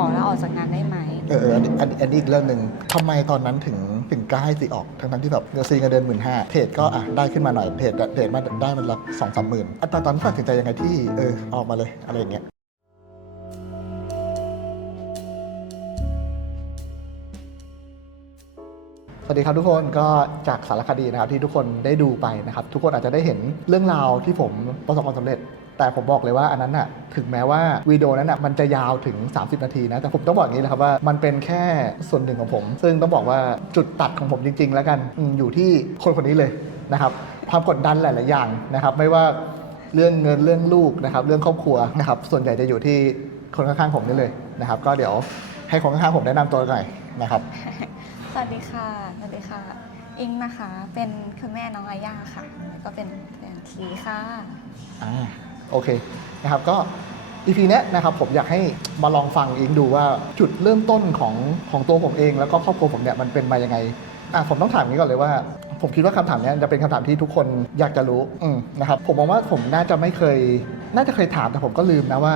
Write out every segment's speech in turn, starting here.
อแลาออกจากงานได้ไหม เออเอออันนี้อันนี้อันนี้อีกเรื่องหนึ่งทำไมตอนนั้นถึงถึงกล้าให้ซีออก ทั้งทั้งๆที่แบบเงินซีเงินเดือนหมื่นห้าเทรดก็อะได้ขึ้นมาหน่อยเทรดเทรดมาได้มันละสองสามหมื่นอะตอนตอนนั้นตัดสินใจยังไงที่เออออกมาเลยอะไรอย่างเงี้ย สวัสดีครับทุกคนก็จากสารคดีนะครับที่ทุกคนได้ดูไปนะครับ ทุกคนอาจจะได้เห็นเรื่องราวที่ผมประสบความสำเร็จ แต่ผมบอกเลยว่าอันนั้นน่ะถึงแม้ว่าวิดีโอนั้นน่ะมันจะยาวถึง 30 นาทีนะ แต่ผมต้องบอกอย่างนี้นะครับว่ามันเป็นแค่ส่วนหนึ่งของผม ซึ่งต้องบอกว่าจุดตัดของผมจริง ๆ แล้วกันอืมอยู่ที่คนคนนี้เลยนะครับความกดดันหลาย ๆ อย่างนะครับ ไม่ว่าเรื่องเงินเรื่องลูกนะครับ เรื่องครอบครัวนะครับ ส่วนใหญ่จะอยู่ที่คนข้างๆผมนี่เลยนะครับ ก็เดี๋ยวให้คนข้างๆผมแนะนำตัวหน่อยนะครับ สวัสดีค่ะ สวัสดีค่ะ อิงนะคะ เป็นคุณแม่น้องอาย่าค่ะ แล้วก็เป็นแฟนทีค่ะอ่า โอเคนะครับก็ EP เนี้ยนะครับผมอยากให้มาลองฟังเองดูว่าจุดเริ่มต้นของของตัวผมเอง แล้วก็ครอบครัวผมเนี่ยมันเป็นมายังไงอะผมต้องถามนี้ก่อนเลยว่า ผมคิดว่าคำถามนี้จะเป็นคำถามที่ทุกคนอยากจะรู้นะครับผมมองว่าผมน่าจะไม่เคย น่าจะเคยถามแต่ผมก็ลืมนะว่า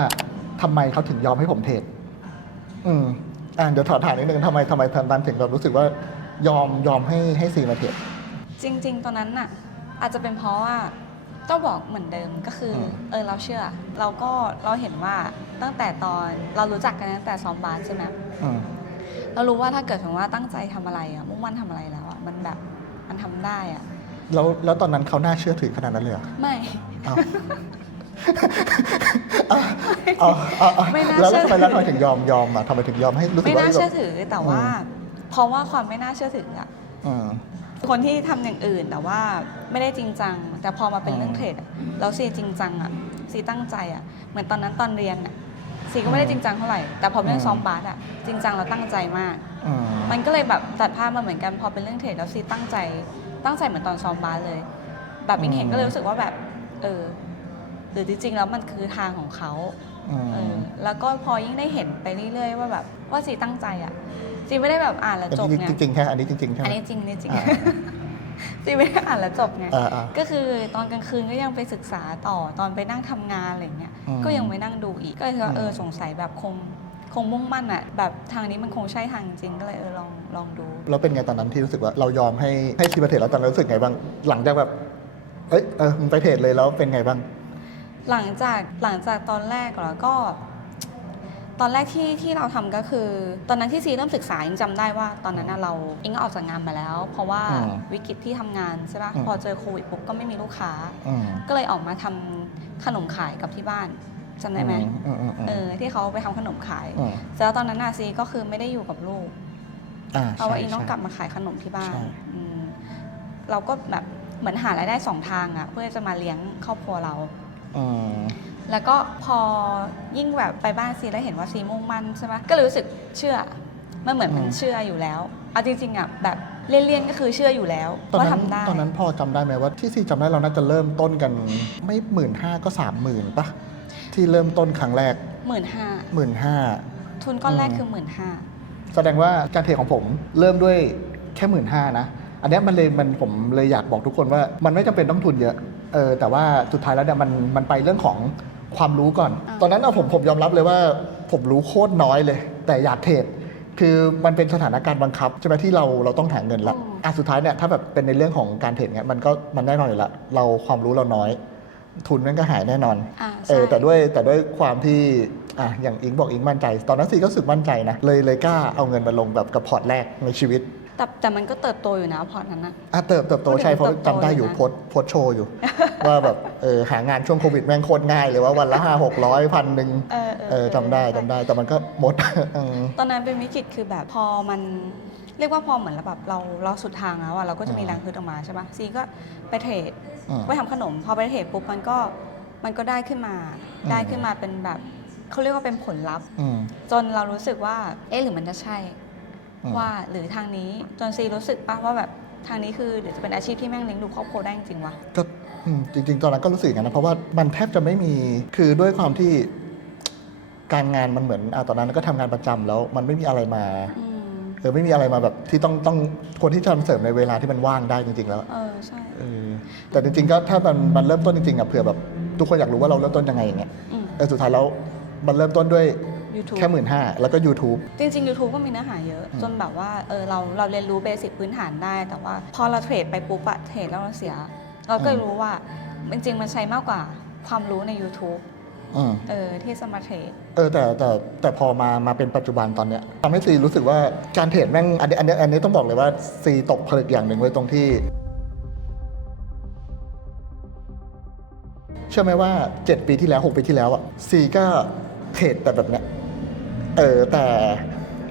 ทำไมเขาถึงยอมให้ผมเทรดอืมอ่าเดี๋ยวถอดถามนิดนึงทำไมทำไมทันตันถึงแบบรู้สึกว่ายอมยอมให้ให้ซีมาเทรดจริง ๆ ตอนนั้นน่ะ อาจจะเป็นเพราะว่า เจ้าบอกเหมือนเดิมก็คืออม เออเราเชื่อ เราก็เราเห็นว่าตั้งแต่ตอนเรารู้จักกันตั้งแต่ซ้อมบาสใช่ไหมอืมเรารู้ว่าถ้าเกิดสมมติว่าตั้งใจทำอะไรอะมุ่งมั่นทำอะไรแล้วอะมันแบบมันทำได้อะแล้วแล้วตอนนั้นเขาน่าเชื่อถือขนาดนั้นเลยเหรอไม่เอาเอาเอาเอาเอาไม่น่าแล้วเชื่อ ทำไมแล้วทำไมถึงยอมยอมอะทำไมถึงยอมให้รู้สึไม่กว่าน่าแบบเชื่อถือแต่ว่าอืมเพราะว่าความไม่น่าเชื่อถืออะ อืม คนที่ทำอย่างอื่นแต่ว่าไม่ได้จริงจัง แต่พอมาเป็นเรื่องอืมเทรดอะแล้วซีจริงจังอะซีตั้งใจอะเหมือนตอนนั้นตอนเรียนอะซีก็ไม่ได้จริงจังเท่าไหร่แต่พอเป็นเรื่องอืมซ้อมบาสอะจริงจังแล้วตั้งใจมากอืมมันก็เลยแบบตัดภาพมาเหมือนกันพอเป็นเรื่องเทรดแล้วซีตั้งใจ ตั้งใจเหมือนตอนซ้อมบาสเลย แบบอิงเห็นก็เลยรู้สึกว่าแบบเออหรือจริงๆแล้วมันคือทางของเขา อืม เออแล้วก็พอยิ่งได้เห็นไปเรื่อยๆ ว่าแบบว่าซีตั้งใจอะซีไม่ได้แบบอ่านแล้วอันจบนี้ไง จริงๆแค่อันนี้จริงๆใช่ไหอัมนนี้จริงอันนี้จริงอ่าซีไม่ได้อ่านแล้วจบไง อ่าอ่า ก็คือตอนกลางคืนก็ยังไปศึกษาต่อตอนไปนั่งทำงานอะไรเงี้ยอืมก็ยังไปนั่งดูอีกก็เลยคิดว่าอืม เออสงสัยแบบคงคงมุ่งมั่นอะแบบทางนี้มันคงใช่ทางจริงก็เลยเออลองลองดู แล้วเป็นไงตอนนั้นที่รู้สึกว่าเรายอมให้ให้ซีมาเทรดแล้วตอนนั้นรู้สึกไงบ้างหลังจากแบบ เอ้ยเออมึงไปเทรดเลยแล้วเป็นไงบ้าง หลังจากหลังจากตอนแรกแล้วก็ ตอนแรกที่ที่เราทำก็คือ ตอนนั้นที่ซีเริ่มศึกษายังจำได้ว่า ตอนนั้นน่ะเราอิงออกจากงานมาแล้ว เพราะว่าอืมวิกฤตที่ทำงานใช่ปะอืมพอเจอโควิดปุ๊บก็ไม่มีลูกค้าอืมก็เลยออกมาทำขนมขายกับที่บ้านจำได้ไหมอืมอืมอืมเออที่เขาไปทำขนมขายอืมแล้วตอนนั้นนาซีก็คือไม่ได้อยู่กับลูกอ่าเพราะว่าใช่อิงต้องใช่กลับมาขายขนมที่บ้านใช่อืมเราก็แบบเหมือนหารายได้สองทางอะเพื่อจะมาเลี้ยงครอบครัวเรา อืมแล้วก็พอยิ่งแบบไปบ้านซีแล้วเห็นว่าซีมุ่งมั่นใช่ไหมก็เลยรู้สึกเชื่อมันเหมือนมันเชื่ออยู่แล้วเอาจริงๆอะแบบเลี่ยนๆก็คือเชื่ออยู่แล้วตอนว่านั้นทำได้ ตอนนั้นพอจำได้ไหมว่าที่ซีจำได้เราน่าจะเริ่มต้นกัน ไม่หมื่นห้าก็สามหมื่นปะที่เริ่มต้นครั้งแรกหมื่นห้าหมื่นห้า ทุนก้อนแรกอืมคือหมื่นห้า แสดงว่าการเทรดของผมเริ่มด้วยแค่หมื่นห้านะ อันเนี้ยมันเลยมันผมเลยอยากบอกทุกคนว่า มันไม่จำเป็นต้องทุนเยอะ เออแต่ว่าสุดท้ายแล้วเนี่ยมันมันไปเรื่องของความรู้ก่อนอ่าตอนนั้นเอาผมผมยอมรับเลยว่า ผมรู้โคตรน้อยเลย แต่อยากเทรดคือมันเป็นสถานการณ์บังคับใช่ไหมที่เราเราต้องหาเงินละอะสุดท้ายเนี่ยถ้าแบบเป็นในเรื่องของการเทรดเนี่ยมันก็มันแน่นอนอยู่ละเราความรู้เราน้อย ทุนมันก็หายแน่นอนอ่าเอใช่อแต่ด้วยแต่ด้วยความที่อะอย่างอิงบอกอิงมั่นใจ ตอนนั้นซีก็รู้สึกมั่นใจนะเลยเลยกล้าเอาเงินมาลงแบบกับพอร์ตแรกในชีวิต แต่แต่มันก็เติบโตอยู่นะพอร์ตนั้นนะ อะเติบเติบโตใช่เพราะเติบโตจำได้อยู่เลยนะ โพสต์โพสต์โชว์อยู่ ว่าแบบเออหางานช่วงโควิดแม่งโคตรง่ายเลยว่าวันละห้าหกร้อยพันหนึ่งเออเออจำได้จำได้แต่มันก็หมดเออตอนนั้นเป็นวิกฤตคือแบบพอมันเรียกว่าพอเหมือนเราแบบเราเราสุดทางแล้วอะเราก็จะมีอืมแรงฮึดออกมาใช่ปะซีก็ไปเทรดอืมไปทำขนม พอไปเทรดปุ๊บมันก็มันก็ได้ขึ้นมา อืม ได้ขึ้นมาเป็นแบบเขาเรียกว่าเป็นผลลัพธ์ อืม จนเรารู้สึกว่า เอ๊ะหรือมันจะใช่อืม ว่าหรือทางนี้จนซีรู้สึกป่ะว่าแบบทางนี้คือเดี๋ยวจะเป็นอาชีพที่แม่งเลี้ยงดูครอบครัวได้จริงๆวะก็อืมจริง ๆ ตอนนั้นก็รู้สึกอย่างนั้นนะเพราะว่ามันแทบจะไม่มีคือด้วยความที่การงานมันเหมือนอะตอนนั้นก็ทำงานประจำแล้วมันไม่มีอะไรมาอืมเออไม่มีอะไรมาแบบที่ต้องต้องคนที่จะทำเสริมในเวลาที่มันว่างได้จริง ๆ แล้วเออใช่เออแต่จริง ๆ ก็ถ้ามันมันเริ่มต้นจริงๆอะเผื่อแบบทุกคนอยากรู้ว่าเราเริ่มต้นยังไงอย่างเงี้ยอืมเออสุดท้ายแล้วมันเริ่มต้นด้วย YouTube แค่หมื่นห้าแล้วก็ YouTube จริง ๆ YouTube ก็มีเนื้อหาเยอะอืมจนแบบว่าเออเราเราเรียนรู้เบสิกพื้นฐานได้ แต่ว่าพอเราเทรดไปปุ๊บอะเทรดแล้วเราเสีย เราก็รู้ว่าจริงๆมันใช้มากกว่าความรู้ใน YouTube อืม เออที่จะมาเทรด เออแต่แต่แต่พอมามาเป็นปัจจุบันตอนเนี้ยทำให้ซีรู้สึกว่าการเทรดแม่งอันนี้อันนี้อันนี้ต้องบอกเลยว่าซีตกผลึกอย่างหนึ่งไว้ตรงที่ เชื่อไหมว่า 7 ปีที่แล้ว 6 ปีที่แล้วอะซีก็เทรดแต่แบบเนี้ย เออแต่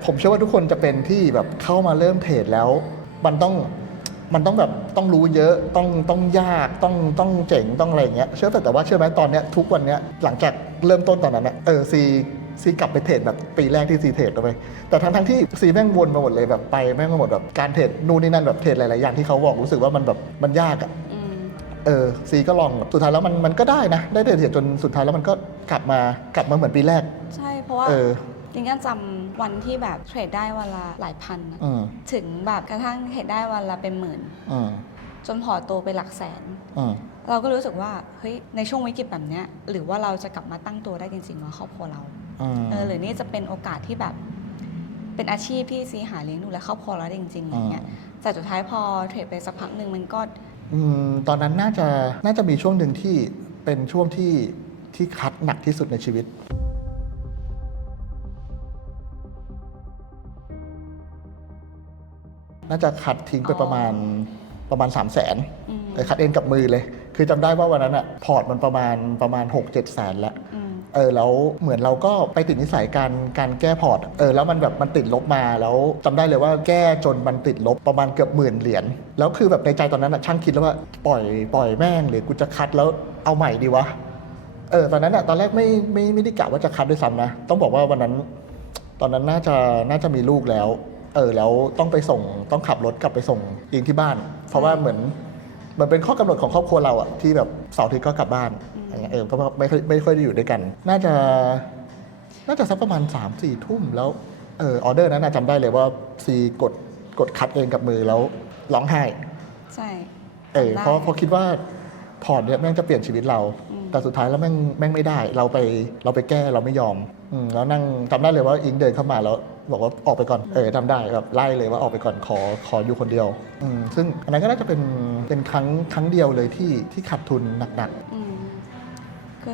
ผมเชื่อว่าทุกคนจะเป็นที่แบบเข้ามาเริ่มเทรดแล้ว มันต้องมันต้องแบบต้องรู้เยอะต้องต้องยากต้องต้องเจ๋งต้องอะไรอย่างเงี้ยเชื่อแต่แต่ว่าเชื่อไหมตอนเนี้ยทุกวันเนี้ยหลังจากเริ่มต้นตอนนั้นอะเออซีซีกลับไปเทรดแบบปีแรกที่ซีเทรดไปแต่ทั้งทั้งที่ซีแม่งวนมาหมดเลยแบบไปแม่งมาหมดแบบการเทรดนู่นนี่นั่นแบบเทรดหลายๆอย่างที่เขาบอกรู้สึกว่ามันแบบมันยากอะอืมเออซีก็ลองแบบสุดท้ายแล้วมันมันก็ได้นะ ได้เทรดจนสุดท้ายแล้วมันก็กลับมากลับมาเหมือนปีแรก ใช่เพราะว่าเออ จริงๆจำวันที่แบบเทรดได้วันละหลายพันอะอืมถึงแบบกระทั่งเทรดได้วันละเป็นหมื่นอืมจนพอร์ตโตไปหลักแสนอืมเราก็รู้สึกว่าเฮ้ยในช่วงวิกฤตแบบเนี้ยหรือว่าเราจะกลับมาตั้งตัวได้จริงๆว่าครอบครัวเราอืมเออหรือนี่จะเป็นโอกาสที่แบบ เป็นอาชีพที่ซีหาเลี้ยงดูและครอบครัวเราได้จริงๆอะไรเงี้ยแต่สุดท้ายพอเทรดไปสักพักหนึ่งมันก็ อืมตอนนั้นน่าจะน่าจะมีช่วงหนึ่งที่เป็นช่วงที่ที่คัดหนักที่สุดในชีวิต น่าจะคัดทิ้งไปประมาณประมาณ 3 0 0แสนอืมเออคัดเองกับมือเลย คือจำได้ว่าวันนั้นอะพอร์ตมันประมาณประมาณ 6 7 แสนแล้วอืมเออแล้วเหมือนเราก็ไปติดนิสัยการการแก้พอร์ตเออแล้วมันแบบมันติดลบมาแล้วจำได้เลยว่าแก้จนมันติดลบประมาณเกือบหมื่นเหรียญแล้วคือแบบในใจตอนนั้นอะช่างคิดแล้วว่าปล่อยปล่อยแม่งหรือกูจะคัดแล้วเอาใหม่ดีวะเออตอนนั้นอะตอนแรกไม่ไม่ไม่ได้กะว่าจะคัดด้วยซ้ำนะต้องบอกว่าวันนั้น ตอนนั้นน่าจะน่าจะมีลูกแล้ว เออแล้วต้องไปส่งต้องขับรถกลับไปส่งเองที่บ้าน เพราะว่าเหมือนมันเป็นข้อกำหนดของครอบครัวเราอะที่แบบเสาร์อาทิตย์ก็กลับบ้านอะไรเงี้ยเออก็ไม่ค่อยไม่ค่อยได้อยู่ด้วยกัน น่าจะ น่าจะสักประมาณ3ามสี่ทุ่มแล้วเออออเดอร์นั้นนะจำได้เลยว่าซีกดกดคัดเองกับมือแล้วร้องไห้ ใช่เออจำได้เพราะเพราะคิดว่าพอร์ตเนี่ยแม่งจะเปลี่ยนชีวิตเราอืมแต่สุดท้ายแล้วแม่งแม่งไม่ได้ เราไปเราไปแก้เราไม่ยอมอืมแล้วนั่งจำได้เลยว่าอิงเดินเข้ามาแล้ว บอกว่าออกไปก่อนเออจำได้แบบไล่เลยว่าออกไปก่อนขอขออยู่คนเดียวอืมซึ่งอันนั้นก็น่าจะเป็นเป็นครั้งครั้งเดียวเลยที่ที่ขาดทุนหนักอืมก็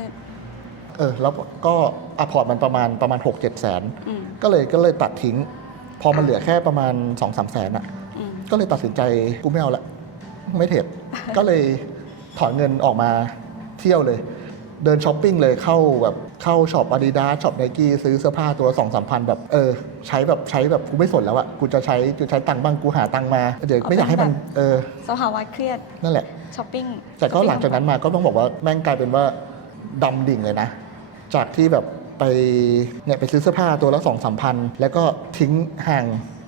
ๆเออแล้วก็อะพอร์ตมันประมาณประมาณ 6 7 แสน อืมก็เลยก็เลยตัดทิ้ง พอมันเหลือแค่ประมาณ2อสามแสนอะ อืมก็เลยตัดสินใจกูไม่เอาละไม่เทรด ก็เลยถอนเงินออกมาเที่ยวเลย เดินช้อปปิ้งเลยเข้าแบบ เข้าช็อปอาดิดาช็อปไนกี้ซื้อเสื้อผ้าตัวสองสามพันแบบเออใช้แบบใช้แบบกูไม่สนแล้วอะกูจะใช้กูใช้ตังค์บ้างกูหาตังค์มาเดี๋ยวไม่อยากให้มันเออสภาวะเครียดนั่นแหละช้อปปิ้งแต่ก็หลังจากนั้นมาก็ต้องบอกว่าแม่งกลายเป็นว่าดำดิ่งเลยนะ จากที่แบบไปเนี่ยไปซื้อเสื้อผ้าตัวละสองสามพันแล้วก็ทิ้งห่าง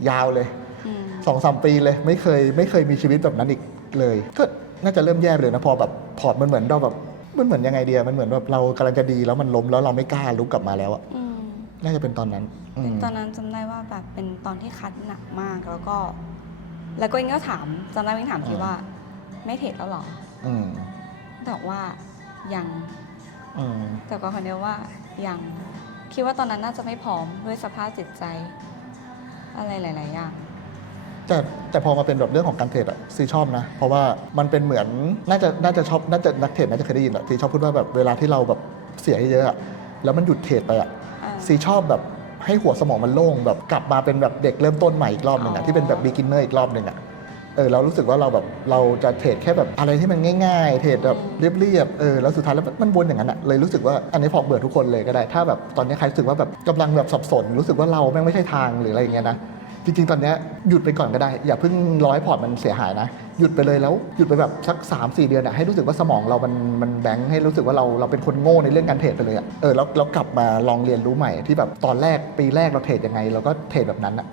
ยาวเลยอืมสองสามปีเลยไม่เคยไม่เคยมีชีวิตแบบนั้นอีกเลย ก็น่าจะเริ่มแย่ไปเลยนะพอแบบพอร์ตมันเหมือนเราแบบ มันเหมือนยังไงเดียมันเหมือนแบบเรากำลังจะดีแล้วมันล้มแล้วเราไม่กล้าลุกกลับมาแล้วอะอืมน่าจะเป็นตอนนั้นอืมตอนนั้นจำได้ว่าแบบเป็นตอนที่คัดหนักมากแล้วก็ แล้วก็อิงก็ถามจำได้วิงถามพี่ว่า ไม่เทรดแล้วเหรออืมบอกว่ายัง อืมแต่ก็คนเดียวว่ายังคิดว่าตอนนั้นน่าจะไม่พร้อมด้วยสภาพจิตใจ อะไรหลาย ๆ อย่าง แต่แต่พอมาเป็นแบบเรื่องของการเทรดอะซีชอบนะ เพราะว่ามันเป็นเหมือนน่าจะน่าจะชอบน่าจะนักเทรดน่าจะเคยได้ยินอะซีชอบพูดว่าแบบเวลาที่เราแบบเสียเยอะๆอะแล้วมันหยุดเทรดไปอะอ่าซีชอบแบบให้หัวสมองมันโล่งแบบกลับมาเป็นแบบเด็กเริ่มต้นใหม่อีกรอบหนึ่งอ๋อะอที่เป็นแบบ beginner อีกรอบหนึ่งอะเออเรารู้สึกว่าเราแบบเราจะเทรดแค่แบบอะไรที่มันง่าย ๆ เทรดแบบเรียบๆเออแล้วสุดท้ายแล้วมันวนอย่างนั้นอะเลยรู้สึกว่าอันนี้พอเบื่อทุกคนเลยก็ได้ ถ้าแบบตอนนี้ใครรู้สึกว่าแบบกำลังแบบสับสน รู้สึกว่าเราแม่งไม่ใช่ทางหรืออะไรอย่างเงี้ยนะ จริงๆ ตอนนี้หยุดไปก่อนก็ได้ อย่าเพิ่งร้อให้พอร์ตมันเสียหายนะ หยุดไปเลยแล้วหยุดไปแบบสัก 3 4 เดือนอะให้รู้สึกว่าสมองเรามันมันแบงค์ให้รู้สึกว่าเราเราเป็นคนโง่ในเรื่องการเทรดไปเลยอะเออแล้วแล้วกลับมาลองเรียนรู้ใหม่ที่แบบตอนแรกปีแรกเราเทรดยังไง เราก็เทรดแบบนั้นอะ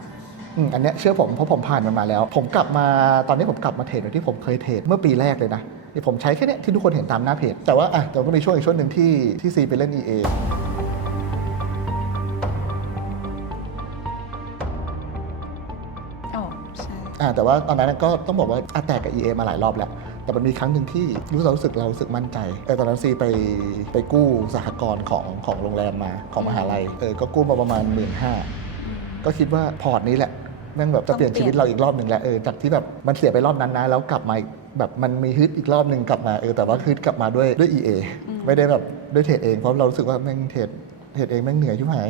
อืมอันเนี้ยเชื่อผมเพราะผมผ่านมันมาแล้ว ผมกลับมาตอนนี้ผมกลับมาเทรดที่ผมเคยเทรดเมื่อปีแรกเลยนะนี่ผมใช้แค่เนี้ยที่ทุกคนเห็นตามหน้าเพจแต่ว่าอะแต่ก็มีช่วงอีกช่วงหนึ่งที่ที่ซีไปเล่น EA แต่ว่าตอนนั้นก็ต้องบอกว่าอาแตกกับ EA มาหลายรอบแล้วแต่มันมีครั้งหนึ่งที่รู้สึกรู้สึกเรารู้สึกมั่นใจเออตอนนั้นซีไปไปกู้สหกรณ์ของของโรงแรมมาของมหาลัยเออก็กู้มาประมาณหมื่นห้าก็คิดว่าพอร์ตนี้แหละแม่งแบบจะเปลี่ยนชีวิตเราอีกรอบหนึ่งแหละเออจากที่แบบมันเสียไปรอบนั้นนะแล้วกลับมาอีกแบบมันมีฮึดอีกรอบหนึ่งกลับมาเออแต่ว่าฮึดกลับมาด้วยด้วย EA อืมไม่ได้แบบด้วยเทรดเองเพราะเรารู้สึกว่าแม่งเทรดเทรดเองแม่งเหนื่อยชิบหาย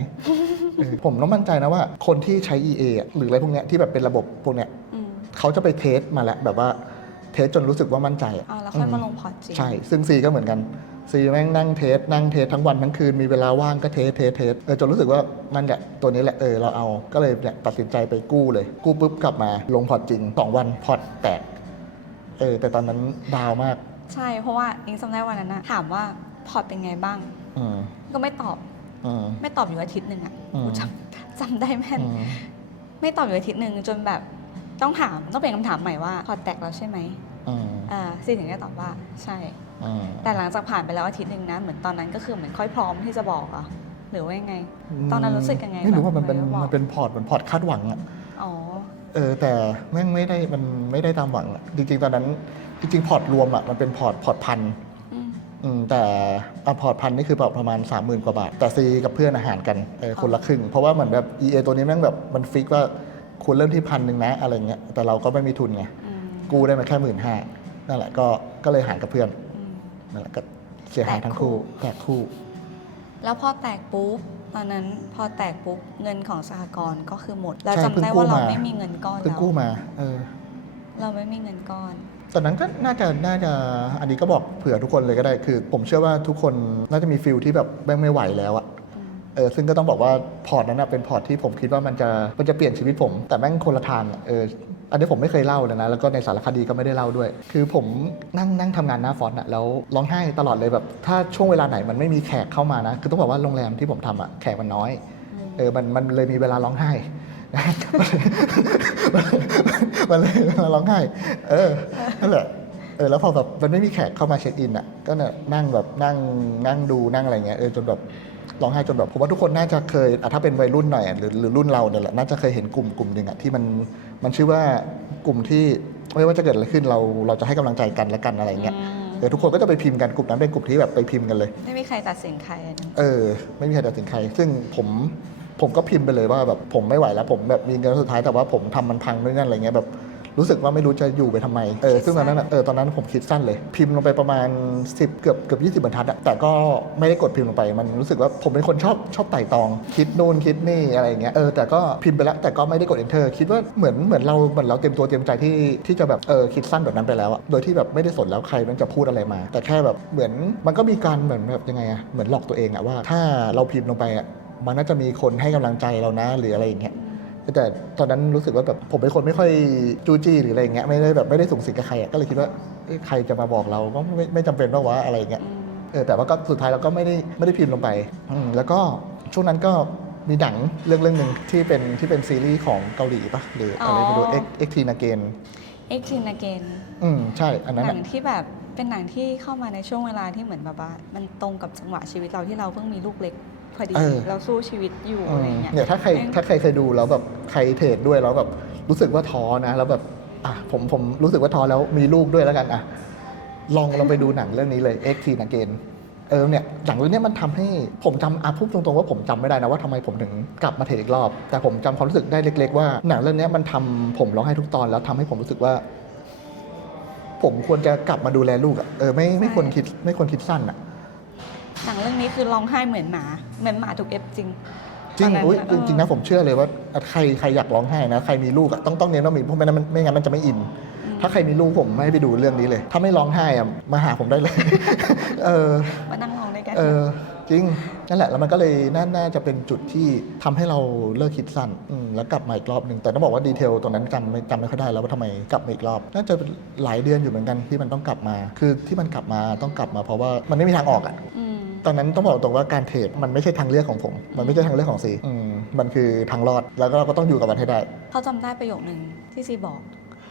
เออผมต้องมั่นใจนะว่าคนที่ใช้ EA อะหรืออะไรพวกเนี้ยที่แบบเป็นระบบพวกเนี้ยอืม เขาจะไปเทสมาแล้วแบบว่าเทสจนรู้สึกว่ามั่นใจอะอ๋อแล้วค่อยมาลงพอร์ตจริงใช่ ซึ่งซีก็เหมือนกันซีแม่งนั่งเทสนั่งเทสทั้งวันทั้งคืนมีเวลาว่างก็เทสเทสเทสเออจนรู้สึกว่ามันแหละตัวนี้แหละเออเราเอาก็เลยเนี่ยตัดสินใจไปกู้เลย กู้ปุ๊บกลับมาลงพอร์ตจริงสองวันพอร์ตแตกเออแต่ตอนนั้นดาวมาก ใช่เพราะว่าอิงจำได้วันนั้นนะถามว่าพอร์ตเป็นไงบ้าง อืมก็ไม่ตอบ อืม ไม่ตอบอยู่อาทิตย์หนึ่งอะอืม กูจำจำได้แม่น อืม ไม่ตอบอยู่อาทิตย์หนึ่งจนแบบ ต้องถามต้องเปลี่ยนคำถามใหม่ว่าพอร์ตแตกแล้วใช่ไหมอืมอ่าซีถึงได้ตอบว่าใช่ อืม แต่หลังจากผ่านไปแล้วอาทิตย์หนึ่งนะเหมือนตอนนั้นก็คือเหมือนค่อยพร้อมที่จะบอกอะหรือว่ายังไง ตอนนั้นรู้สึกยังไงไม่รู้แบบว่ามันเป็นไม่ได้บอกมันเป็นพอร์ตเหมือนพอร์ตคาดหวังอะอ๋อ เออแต่แม่งไม่ได้มันไม่ได้ตามหวังอะจริงๆ ตอนนั้นจริงๆพอร์ตรวมอะมันเป็นพอร์ตพอร์ตพันอืม อืมแต่อะพอร์ตพันนี่คือแบบประมาณ 30,000 กว่าบาท แต่ซีกับเพื่อนอาหารกันเออคนละครึ่ง เพราะว่าเหมือนแบบ EA ตัวนี้แม่งแบบมันฟิกว่า คุณเริ่มที่พันหนึ่งนะอะไรเงี้ยแต่เราก็ไม่มีทุนไงอืมกู้ได้มาแค่หมื่นห้านั่นแหละก็ก็เลยหารกับเพื่อนอืมนั่นแหละก็เสียหายทั้งคู่แตกคู่ แล้วพอแตกปุ๊บตอนนั้นพอแตกปุ๊บเงินของสหกรณ์ก็คือหมดแล้วใช่จำได้เพิ่งกู้ว่าเรามาไม่มีเงินก้อนเพิ่งแล้วกู้มา เออ เราไม่มีเงินก้อนตอนนั้นก็น่าจะน่าจะอันนี้ก็บอกเผื่อทุกคนเลยก็ได้คือ ผมเชื่อว่าทุกคนน่าจะมีฟิลที่แบบแม่งไม่ไหวแล้วอะอืม เออซึ่งก็ต้องบอกว่าพอร์ตนั้นเป็นพอร์ตที่ผมคิดว่ามันจะมันจะเปลี่ยนชีวิตผม แต่แม่งคนละทางเอออันนี้ผมไม่เคยเล่าเลยนะ แล้วก็ในสารคดีก็ไม่ได้เล่าด้วย คือผมนั่งนั่งทำงานหน้าฟอนต์อะแล้วร้องไห้ตลอดเลยแบบ ถ้าช่วงเวลาไหนมันไม่มีแขกเข้ามานะ คือต้องบอกว่าโรงแรมที่ผมทำอะแขกมันน้อย เออ มันมันเลยมีเวลาร้องไห้ มันเลยมีเวลาร้องไห้ เออ นั่นแหละ เออ แล้วพอแบบมันไม่มีแขกเข้ามาเช็คอินอะก็เนี่ยนั่งแบบนั่งนั่งดูนั่งอะไรเงี้ย เออ จนแบบ ร้องไห้จนแบบผมว่าทุกคนน่าจะเคยอะถ้าเป็นวัยรุ่นหน่อยอะหรือหรือรุ่นเราเนี่ยแหละน่าจะเคยเห็นกลุ่มกลุ่มหนึ่งอะที่มันมันชื่อว่ากลุ่มที่ไม่ว่าจะเกิดอะไรขึ้นเราเราจะให้กำลังใจกันและกันอะไรเงี้ยอืม เออทุกคนก็จะไปพิมพ์กันกลุ่มนั้นเป็นกลุ่มที่แบบไปพิมพ์กันเลย ไม่มีใครตัดสินใครอะนะเออ ไม่มีใครตัดสินใคร ซึ่งผมผมก็พิมพ์ไปเลยว่าแบบผมไม่ไหวแล้ว ผมแบบมีเงินสุดท้ายแต่ว่าผมทำมันพังด้วยกันอะไรเงี้ยแบบ รู้สึกว่าไม่รู้จะอยู่ไปทำไมเออซึ่งตอนนั้นอะเออตอนนั้นผมคิดสั้นเลย พิมพ์ลงไปประมาณ 10 เกือบเกือบยี่สิบรรทัดอะแต่ก็ไม่ได้กดพิมพ์ลงไป มันรู้สึกว่าผมเป็นคนชอบชอบไต่ตอง คิดนู่นคิดนี่อะไรเงี้ยเออแต่ก็พิมพ์ไปแล้วแต่ก็ไม่ได้กด enter คิดว่าเหมือนเหมือนเราเหมือนเราเตรียมตัวเตรียมใจที่ที่จะแบบเออคิดสั้นแบบนั้นไปแล้วอะโดยที่แบบไม่ได้สนแล้วใครมันจะพูดอะไรมา แต่แค่แบบเหมือนมันก็มีการเหมือนแบบยังไงอะเหมือนหลอกตัวเองอะว่า ถ้าเราพิมพ์ลงไปอะมันน่าจะมีคนให้กำลังใจเรานะหรืออะไรอย่างเงี้ย แต่ตอนนั้นรู้สึกว่าแบบผมเป็นคนไม่ค่อยจู้จี้หรืออะไรอย่างเงี้ยไม่ได้แบบไม่ได้สูงสิงกับใครอะก็เลยคิดว่าเอ๊ะใครจะมาบอกเราก็ไม่ไม่จำเป็นต้องวะอะไรอย่างเงี้ยอืมเออแต่ว่าก็สุดท้ายเราก็ไม่ได้ไม่ได้พิมพ์ลงไปอืมแล้วก็ช่วงนั้นก็มีหนังเรื่องเรื่องหนึ่งที่เป็นที่เป็นซีรีส์ของเกาหลีปะหรืออะไรไม่รู้อ๋อ เอ็กเอ็กทีนาเกนเอ็กซินเกนอืมใช่อันนั้นหนัอะ งที่แบบเป็นหนังที่เข้ามาในช่วงเวลาที่เหมือนแบบว่ามันตรงกับจังหวะชีวิตเราที่เราเพิ่งมีลูกเล็ก พอดีเออ เราสู้ชีวิตอยู่อือะไรมเงี้ย เนี่ยถ้าใครแม่งถ้าใครเคยดูแล้วแบบใครเทรดด้วยแล้วแบบรู้สึกว่าท้อนะแล้วแบบอะผมผมรู้สึกว่าท้อแล้วมีลูกด้วยแล้วกันอะลองลองไปดูหนังเรื่องนี้เลย X ทีนาเกนเออเนี่ยหนังเรื่องเนี้ยมันทำให้ผมจำอะพูดตรงๆว่าผมจำไม่ได้นะว่าทำไมผมถึงกลับมาเทรดอีกรอบ แต่ผมจำความรู้สึกได้เล็ก ๆ ว่าหนังเรื่องเนี้ยมันทำผมร้องไห้ทุกตอนแล้วทำให้ผมรู้สึกว่า ผมควรจะกลับมาดูแลลูกอะเออไม่ไม่ควรคิดไม่ควรคิดสั้นอะ หนังเรื่องนี้คือร้องไห้เหมือนหมา เหมือนหมาถูกเอฟจริงจริงตอนนั้นอุ๊ยอะจริงๆนะผมเชื่อเลยว่าใครใครอยากร้องไห้นะใครมีลูกอะต้องต้องเน้นว่ามีเพราะไม่งั้นมันไม่งั้นมันจะไม่อินอืมถ้าใครมีลูกผมไม่ให้ไปดูเรื่องนี้เลย ถ้าไม่ร้องไห้อะมาหาผมได้เลย เออ มานั่งร้องด้วยกัน เออจริง นั่นแหละแล้วมันก็เลยน่าน่าจะเป็นจุดที่ทำให้เราเลิกคิดสั้นอืมแล้วกลับมาอีกรอบหนึ่งแต่ต้องบอกว่าดีเทลตรงนั้นจำไม่จำไม่ค่อยได้แล้วว่าทำไมกลับมาอีกรอบ น่าจะหลายเดือนอยู่เหมือนกันที่มันต้องกลับมา คือที่มันกลับมาต้องกลับมาเพราะว่ามันไม่มีทางออกอะ อืม ตอนนั้นต้องบอกตรงว่าการเทรดมันไม่ใช่ทางเลือกของผม มันไม่ใช่ทางเลือกของซีอืมมันคือทางรอดแล้วก็เราก็ต้องอยู่กับมันให้ได้เขาจำได้ประโยคหนึ่งที่ซีบอก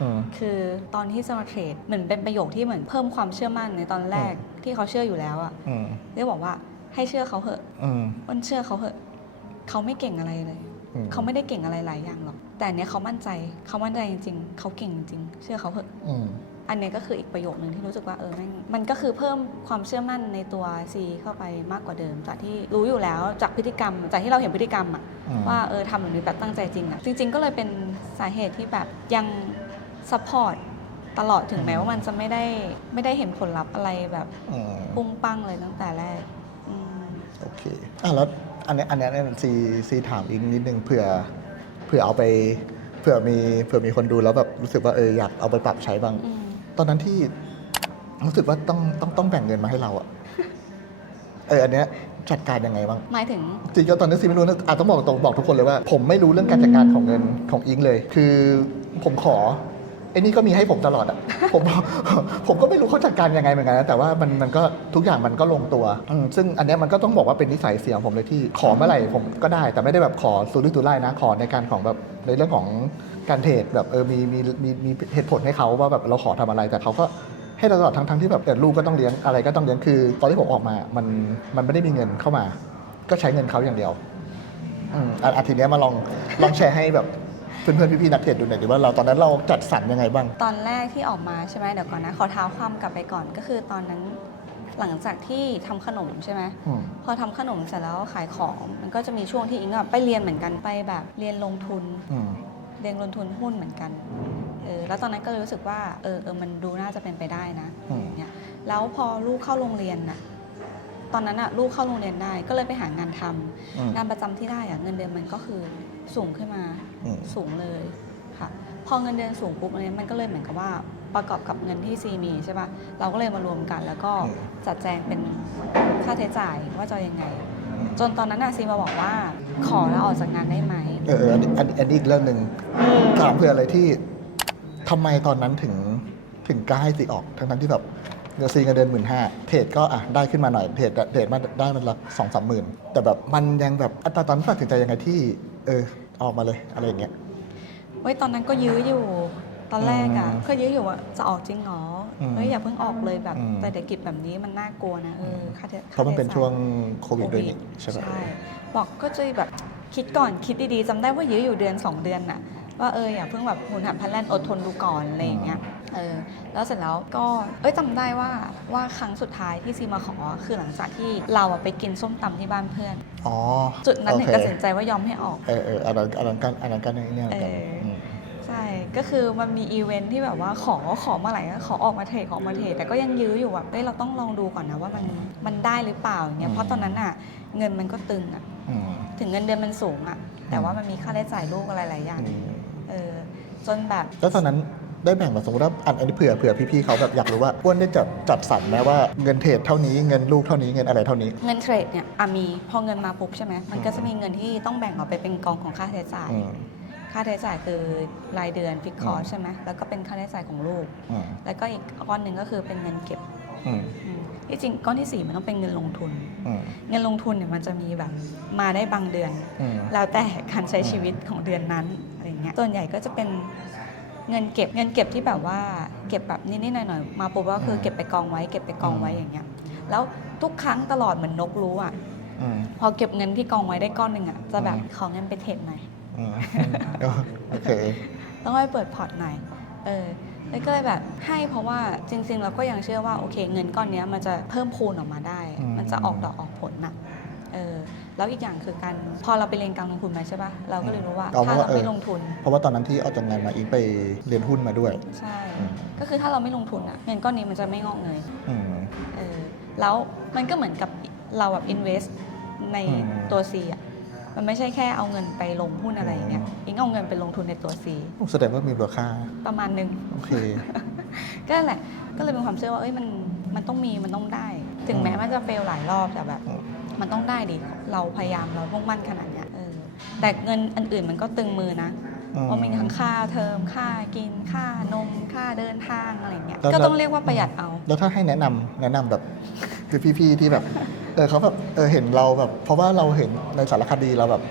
อืม คือตอนที่จะมาเทรดเหมือนเป็นประโยคที่เหมือนเพิ่มความเชื่อมั่นในตอนแรกที่เขาเชื่ออยู่แล้วอะอืมเรียกบอกว่าให้เชื่อเขาเถอะอืมอ้นเชื่อเขาเถอะเขาไม่เก่งอะไรเลย อืมเขาไม่ได้เก่งอะไรหลายอย่างหรอกแต่อันเนี้ยเขามั่นใจเขามั่นใจจริงๆเขาเก่งจริงเชื่อเขาเถอะ อืม อันเนี้ยก็คืออีกประโยคนึงที่รู้สึกว่าเออแม่งมันก็คือเพิ่มความเชื่อมั่นในตัวซีเข้าไปมากกว่าเดิม จากที่รู้อยู่แล้วจากพฤติกรรม จากที่เราเห็นพฤติกรรมอะอืมว่าเออทำแบบนี้แบบตั้งใจจริงอะจริง ๆ ก็เลยเป็นสาเหตุที่แบบยังซัพพอร์ตตลอดถึงแม้ว่ามันจะไม่ได้ไม่ได้เห็นผลลัพธ์อะไรแบบอืมปุ้งปั้งเลยตั้งแต่แรกอืมโอเคอะแล้วอันเนี้ยอันเนี้ยเนี่ยซีซีถามอีกนิดนึงเผื่อเผื่อเอาไปเผื่อมีเผื่อมีคนดูแล้วแบบรู้สึกว่าเอออยากเอาไปปรับใช้บ้างอืม ตอนนั้นที่รู้สึกว่าต้องต้องต้องแบ่งเงินมาให้เราอะเอออันเนี้ยจัดการยังไงบ้าง หมายถึง จริงๆก็ตอนนี้ซีไม่รู้นะอาจต้องบอกตรงบอกทุกคนเลยว่า ผมไม่รู้เรื่องการจัดการของเงินของอิงเลย คือผมขอไอ้นี่ก็มีให้ผมตลอดอะผมผมก็ไม่รู้เขาจัดการยังไงเหมือนกันนะแต่ว่ามันมันก็ทุกอย่างมันก็ลงตัวอืมซึ่งอันเนี้ยมันก็ต้องบอกว่าเป็นนิสัยเสียงผมเลยที่ขอเมื่อไหร่ผมก็ได้ แต่ไม่ได้แบบขอสุรุ่ยสุร่ายนะขอในการของแบบในเรื่องของ การเทรดแบบเออมีมีมีมีเหตุผลให้เขาว่าแบบเราขอทำอะไรแต่เขาก็ให้เราตลอดทั้งทั้งที่แบบเออลูกก็ต้องเลี้ยงอะไรก็ต้องเลี้ยงคือ ตอนที่ผมออกมามันมันไม่ได้มีเงินเข้ามา ก็ใช้เงินเขาอย่างเดียวอืมอะอะทีเนี้ยมาลองลองแชร์ให้แบบเพื่อนๆพี่ๆนักเทรดดูหน่อยดิว่าเราตอนนั้นเราจัดสรรยังไงบ้าง ตอนแรกที่ออกมาใช่ไหมเดี๋ยวก่อนนะขอเท้าความกลับไปก่อนก็คือตอนนั้นหลังจากที่ทำขนมใช่ไหมอืมพอทำขนมเสร็จแล้วขายของ มันก็จะมีช่วงที่อิงอะไปเรียนเหมือนกันไปแบบเรียนลงทุนอืม เรียนลงทุนหุ้นเหมือนกันเออแล้วตอนนั้นก็เลยรู้สึกว่าเออเออมันดูน่าจะเป็นไปได้นะอืม เนี่ยแล้วพอลูกเข้าโรงเรียนน่ะตอนนั้นอะลูกเข้าโรงเรียนได้ก็เลยไปหางานทำอืมงานประจำที่ได้อะเงินเดือนมันก็คือสูงขึ้นมา อืมสูงเลยค่ะ พอเงินเดือนสูงปุ๊บอันนี้มันก็เลยเหมือนกับว่าประกอบกับเงินที่ซีมีใช่ปะเราก็เลยมารวมกัน แล้วก็อืมจัดแจงเป็นค่าใช้จ่ายว่าจะเอายังไง จนตอนนั้นอะซีมาบอกว่า ขอแล้วออกจากงานได้ไหมเออเอออันนี้อันอันนี้อีกเรื่องหนึ่งถามเพื่ออะไรที่ทำไมตอนนั้นถึงถึงกล้าให้ซีออกทั้งๆที่แบบเงินซีเงินเดือนหมื่นห้าเทรดก็อะได้ขึ้นมาหน่อยเทรดเทรดมาได้มันละสองสามหมื่นแต่แบบมันยังแบบอะตอนตอนนั้นตัดสินใจยังไงที่ เออออกมาเลยอะไรอย่างเงี้ย เว้ยตอนนั้นก็ยื้ออยู่ ตอนแรกอะอืมก็ยื้ออยู่ว่าจะออกจริงเหรออมเฮ้ยอย่าเพิ่งออกเลยแบบอืม แต่เด็กกิจแบบนี้มันน่ากลัวนะเออค่าใช้เพราะมันเป็นค่าใช้ช่วงจ่ายโควิดด้วยนี่ใช่ปะใช่บอกก็จะแบบคิดก่อนคิดดีๆจำได้ว่ายื้ออยู่เดือน 2 เดือนน่ะว่าเอออย่าเพิ่งแบบหุนหันพลันแล่นอดทนดูก่อนอะไรอย่างเงี้ยเออแล้วเสร็จแล้วก็เอ้ยจำได้ว่าว่าครั้งสุดท้ายที่ซีมาขอคือหลังจากที่เราอะไปกินส้มตำที่บ้านเพื่อน อ๋อจุดนั้นถึงโอเคตัดสินใจว่ายอมให้ออก เออเอออันนั้นอันนั้นกันอันนั้นกันเนี่ยเหมือนกันเอออืมใช่ ก็คือมันมีอีเวนท์ที่แบบว่าขอขอเมื่อไหร่ก็ขอออกมาเทรดขอออกมาเทรดแต่ก็ยังยื้ออยู่แบบเฮ้ยเราต้องลองดูก่อนนะว่ามันมันได้หรือเปล่าอย่างเงี้ยเพราะตอนนั้นอะเงินมันก็ตึงอะอืมถึงเงินเดือนมันสูงอะแต่ว่ามันมีค่าใช้จ่ายลูกอะไรหลายอย่างอืมเออจนแบบแล้วตอนนั้นได้แบ่งมาสมมติว่าอันอันนี้เผื่อเผื่อพี่ๆเขาแบบอยากรู้ว่าอ้วนได้จัดจัดสรรไหมว่าเงินเทรดเท่านี้เงินลูกเท่านี้เงินอะไรเท่านี้ เงินเทรดเนี่ยอะมีพอเงินมาปุ๊บใช่ไหมมันก็จะมีเงินที่ต้องแบ่งออกไปเป็นกองของค่าใช้จ่าย อืม ค่าใช้จ่ายคือรายเดือนฟิกคอร์อืมใช่ไหมแล้วก็เป็นค่าใช้จ่ายของลูก อืมแล้วก็อีกก้อนหนึ่งก็คือเป็นเงินเก็บอืมอืมที่จริงก้อนที่สี่มันต้องเป็นเงินลงทุน อืมเงินลงทุนเนี่ยมันจะมีแบบมาได้บางเดือน อืม แล้วแต่การใช้ชีวิตของเดือนนั้นอะไรเงี้ย ส่วนใหญ่ก็จะเป็นเงินเก็บเงินเก็บที่แบบว่าเก็บแบบนิดๆหน่อยๆมาปุ๊บก็คือเก็บไปกองไว้ เก็บไปกองไว้อย่างเงี้ย แล้วทุกครั้งตลอดเหมือนนกรู้อะ อืม พอเก็บเงินที่กองไว้ได้ก้อนหนึ่งอะจะแบบอืม ขอเงินไปเทรดหน่อย อืมโอเค ต้องไปเปิดพอร์ตหน่อยเออแล้วก็เลยแบบให้เพราะว่าจริง ๆ เราก็ยังเชื่อว่าโอเค เงินก้อนเนี้ยมันจะเพิ่มพูนออกมาได้ อืม มันจะออกดอกออกผลน่ะเออแล้วอีกอย่างคือการพอเราไปเรียนการลงทุนมาใช่ปะเราก็เลยรู้ว่าเอาถ้าเพราะว่าเราไม่เออลงทุนเพราะว่าตอนนั้นที่ออกจากงานมาอิงไปเรียนหุ้นมาด้วย ใช่ อืม ก็คือถ้าเราไม่ลงทุนอะเงินก้อนนี้มันจะไม่งอกเงย อืม เออแล้วมันก็เหมือนกับเราแบบ invest ในอืมตัว C อะ มันไม่ใช่แค่เอาเงินไปลงหุ้นอะไรอย่างเงี้ยอืมอิงเอาเงินไปลงทุนในตัว C แสดงว่ามีมูลค่า ประมาณหนึง โอเค ก็นั่นแหละก็เลยเป็นความเชื่อว่าเอ้ยมันมันต้องมีมันต้องได้ ถึงแม้มันจะเฟลหลายรอบแต่แบบอืมมันต้องได้ดิเราพยายามเรามุ่งมั่นขนาดเนี้ยเออแต่เงินอันอื่นมันก็ตึงมือนะอืมเพราะมีทั้งค่าเทอมค่ากินค่านมค่าเดินทางอะไรเงี้ยแล้วก็ต้องเรียกว่าประหยัดเอา แล้วถ้าให้แนะนำแนะนำแบบคือพี่ๆที่แบบ เออเขาแบบเออเห็นเราแบบ เพราะว่าเราเห็นในสารคดีเราแบบ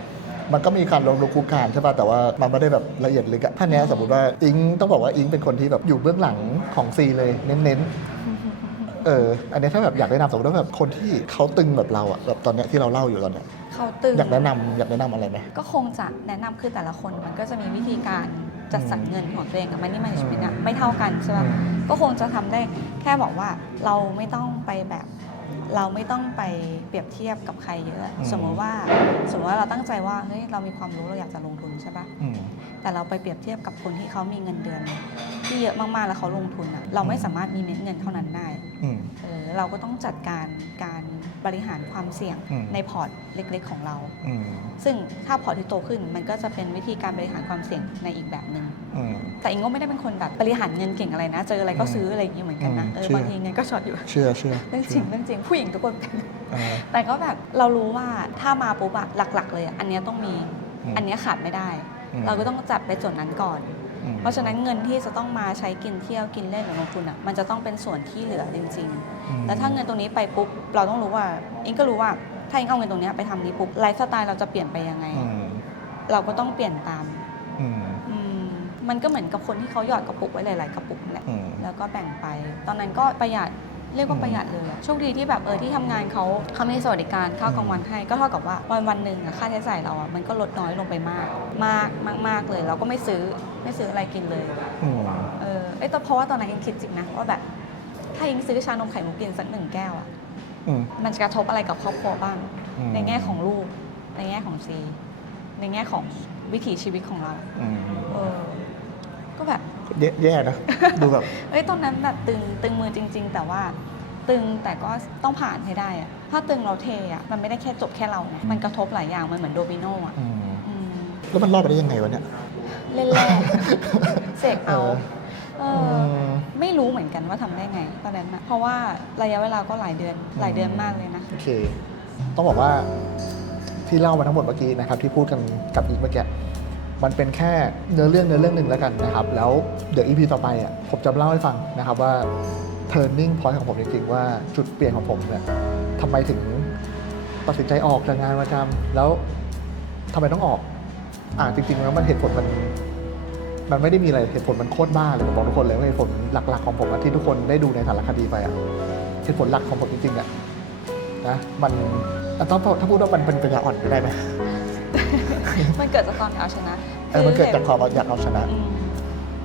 มันก็มีการลงรูปคู่การใช่ป่ะแต่ว่ามันไม่ได้แบบละเอียดลึกอะถ้าเนี้ยสมมติว่าอิงต้องบอกว่าอิงเป็นคนที่แบบอยู่เบื้องหลังของซีเลยเน้นๆเอออันเนี้ยถ้าแบบอยากแนะนำสมมติว่าแบบคนที่เขาตึงแบบเราอะแบบตอนเนี้ยที่เราเล่าอยู่ตอนเนี้ยเขาตึงอยากแนะนำอยากแนะนำอะไรไหม ก็คงจะแนะนำคือแต่ละคนมันก็จะมีวิธีการจัดสรรเงินของตัวเองกับมันนี่มันชีวิตอะไม่เท่ากันใช่อืปะมก็คงจะทำได้แค่บอกว่าเราไม่ต้องไปแบบ เราไม่ต้องไปเปรียบเทียบกับใครเยอะอืมสมมติว่าสมมติว่าเราตั้งใจว่าเฮ้ยเรามีความรู้เราอยากจะลงทุนใช่ปะอืม แต่เราไปเปรียบเทียบกับคนที่เขามีเงินเดือน ที่เยอะมากๆแล้วเขาลงทุนอะเราไม่สามารถมีเม็ดเงินเท่านั้นได้อืม เออเราก็ต้องจัดการการ บริหารความเสี่ยงอืมในพอร์ตเล็กๆของเราอืมซึ่งถ้าพอร์ตที่โตขึ้นมันก็จะเป็นวิธีการบริหารความเสี่ยงในอีกแบบหนึ่งอืมแต่อิงก็ไม่ได้เป็นคนแบบบริหารเงินเก่งอะไรนะ เจออะไรก็อืมซื้ออะไรอย่างเงี้ยเหมือนกันนะอืมเออเชื่อบางทีเงินก็ช็อตอยู่เชื่อเชื่อเรื่องจริงเรื่องจริงผู้หญิงทุกคนเป็นอ่าแต่ก็แบบเรารู้ว่าถ้ามาปุ๊บอะหลัก ๆ เลยอะอันเนี้ยต้องมีอืมอันเนี้ยขาดไม่ได้อืมเราก็ต้องจับในส่วนนั้นก่อนอืม เพราะฉะนั้นเงินที่จะต้องมาใช้กินเที่ยวกินเล่นหรือลงทุนอะมันจะต้องเป็นส่วนที่เหลือจริงอืมๆแล้วถ้าเงินตรงนี้ไปปุ๊บเราต้องรู้ว่าอิงก็รู้ว่าถ้าอิงเอาเงินตรงเนี้ยไปทำนี้ปุ๊บไลฟ์สไตล์เราจะเปลี่ยนไปยังไงอืมเราก็ต้องเปลี่ยนตามอืมอืมมันก็เหมือนกับคนที่เขาหยอดกระปุกไว้หลายๆกระปุกแหละอืมแล้วก็แบ่งไป ตอนนั้นก็ประหยัดเรียกว่าอืมประหยัดเลยอะโชคดีที่แบบเออที่ทำงานเขาเขามีสวัสดิการข้าวกลางวันให้ก็เท่ากับว่าวันวันหนึ่งอะค่าใช้จ่ายเราอะมันก็ลดน้อยลงไปมาก มากมากมากเลย เราก็ไม่ซื้อ ไม่ซื้ออะไรกินเลย อืมเออเอ้ยแต่เพราะว่าตอนนั้นยังคิดจริงนะว่าแบบ ถ้ายิงซื้อชานมไข่มุกกินสักหนึ่งแก้วอะอืม มันจะกระทบอะไรกับครอบครัวบ้าง อืม ในแง่ของลูก ในแง่ของซี ในแง่ของวิถีชีวิตของเรา อืมเออ ก็แบบ แย่แย่นะ ดูแบบ เอ้ยตอนนั้นแบบตึงตึงมือจริง ๆ แต่ว่า ตึงแต่ก็ต้องผ่านให้ได้อะถ้าตึงเราเทอะมันไม่ได้แค่จบแค่เราไงมันกระทบหลายอย่างมันเหมือนโดมิโนอะอืมอืมแล้วมันรอดไปได้ยังไงวะเนี่ย เล่นแรกเสกเอาเออเออไม่รู้เหมือนกันว่าทำได้ไงตอนนั้นนะเพราะว่าระยะเวลาก็หลายเดือนหลายเดือนมากเลยนะโอเค ต้องบอกว่าที่เล่ามาทั้งหมดเมื่อกี้นะครับ ที่พูดกันกับอีกเมื่อกี้มันเป็นแค่เนื้อเรื่องเนื้อเรื่องหนึ่งแล้วกันนะครับ แล้วเดี๋ยวอีพีต่อไปอะผมจะมาเล่าให้ฟังนะครับว่า turning point ของผมจริงๆว่าจุดเปลี่ยนของผมเนี่ยทำไมถึงตัดสินใจออกจากงานประจำแล้วทำไมต้องออก อ่าจริงๆแล้วมันเหตุผลมันมันไม่ได้มีอะไรเหตุผลมันโคตรบ้าเลยผมบอกทุกคนเลยว่าเหตุผลหลักๆของผมอะที่ทุกคนได้ดูในสารคดีไปอะเหตุผลหลักของผมจริงๆอะนะมันอะต้องถ้าพูดว่ามันเป็นปัญญาอ่อนก็ได้ไหมมันเกิดจากความอยากเอาชนะเออมันเกิดจากความอยากเอาชนะอืม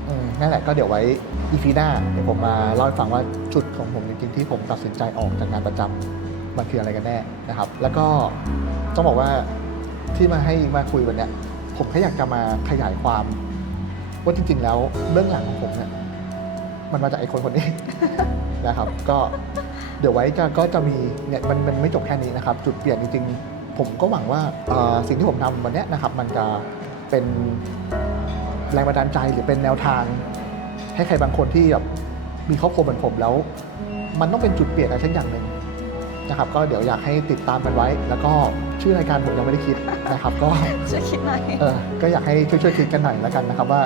อืมนั่นแหละก็เดี๋ยวไว้อีพีหน้าเดี๋ยวผมมาเล่าให้ฟังว่าจุดของผมจริงๆที่ผมตัดสินใจออกจากงานประจำมันคืออะไรกันแน่นะครับ แล้วก็ต้องบอกว่าที่มาให้มาคุยวันเนี้ย ผมแค่อยากจะมาขยายความ ว่าจริง ๆ แล้วเรื่องหลังของผมเนี่ยมันมาจากไอ้คนคนนี้ นะครับ ก็เดี๋ยวไว้จะก็จะมีเนี่ยมันมันไม่จบแค่นี้นะครับ จุดเปลี่ยนจริง ๆ ผมก็หวังว่าเอ่อสิ่งที่ผมทำวันเนี้ยนะครับ มันจะเป็นแรงบันดาลใจหรือเป็นแนวทาง ให้ใครบางคนที่แบบมีครอบครัวเหมือนผมแล้ว มันต้องเป็นจุดเปลี่ยนอะไรสักอย่างหนึ่ง นะครับก็เดี๋ยวอยากให้ติดตามกันไว้ แล้วก็ชื่อรายการผมยังไม่ได้คิดนะครับ ก็ช่วยคิดหน่อยเออก็อยากให้ช่วยๆคิดกันหน่อยแล้วกันนะครับว่า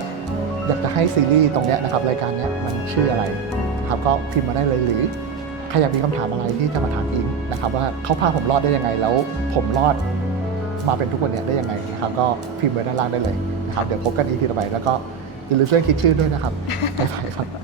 อยากจะให้ซีรีส์ตรงเนี้ยนะครับรายการเนี้ยมันชื่ออะไรนะครับก็พิมพ์มาได้เลยหรือใครอยากมีคำถามอะไรที่จะมาถามอิงนะครับ ว่าเขาพาผมรอดได้ยังไงแล้ว ผมรอดมาเป็นทุกวันเนี้ยได้ยังไงนะครับ ก็พิมพ์ไว้ด้านล่างได้เลยนะครับเดี๋ยวพบกันอีพีต่อไปแล้วก็อย่าลืมช่วยคิดชื่อด้วยนะครับบ๊ายบายครับ